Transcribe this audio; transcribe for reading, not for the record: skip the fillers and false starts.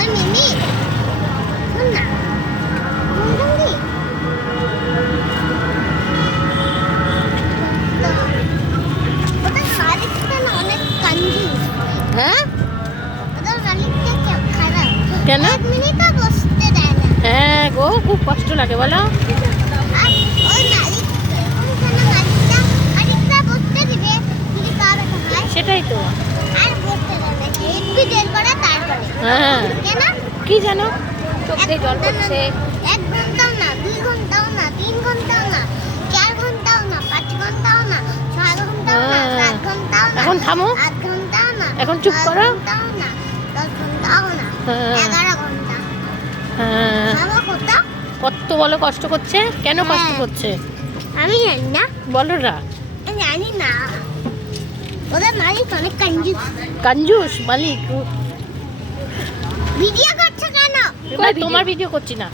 ওই মিমি শোন না বন্ধুরি ওটা মালিকটা না অনেক কঞ্জুস। হ্যাঁ ওটা মালিকটা খারাপ। কেন? 1 মিনিটও বসতে দেয় না। হ্যাঁ গো, খুব কষ্ট লাগে বলো। আর ওই মালিক ওখানে মালিকটা বসতে দিবে যদি কারো হয় সেটাই তো। আর বসতে দেবে একটু দেরি করে তারপরে। হ্যাঁ কেন? কি জানো, চোখ দিয়ে জল পড়ছে। 1 ঘন্টাও না, 2 ঘন্টাও না, 3 ঘন্টাও না, 4 ঘন্টাও না, 5 ঘন্টাও না, 6 ঘন্টাও না, 7 ঘন্টাও না, এখন থামো। 8 ঘন্টাও না, এখন চুপ 9 করো। ঘন্টাও না, 10 ঘন্টাও না, হ্যাঁ। 11 ঘন্টা। হ্যাঁ বাবা কত? কত বলো কষ্ট করছে, কেন কষ্ট হ্যাঁ। করছে আমি জানি না, বলো না। আমি জানি না। ওদের মালিক অনেক কঞ্জুস। কঞ্জুস মালিক। ভিডিও করছো কেন? তোমার ভিডিও করছি না।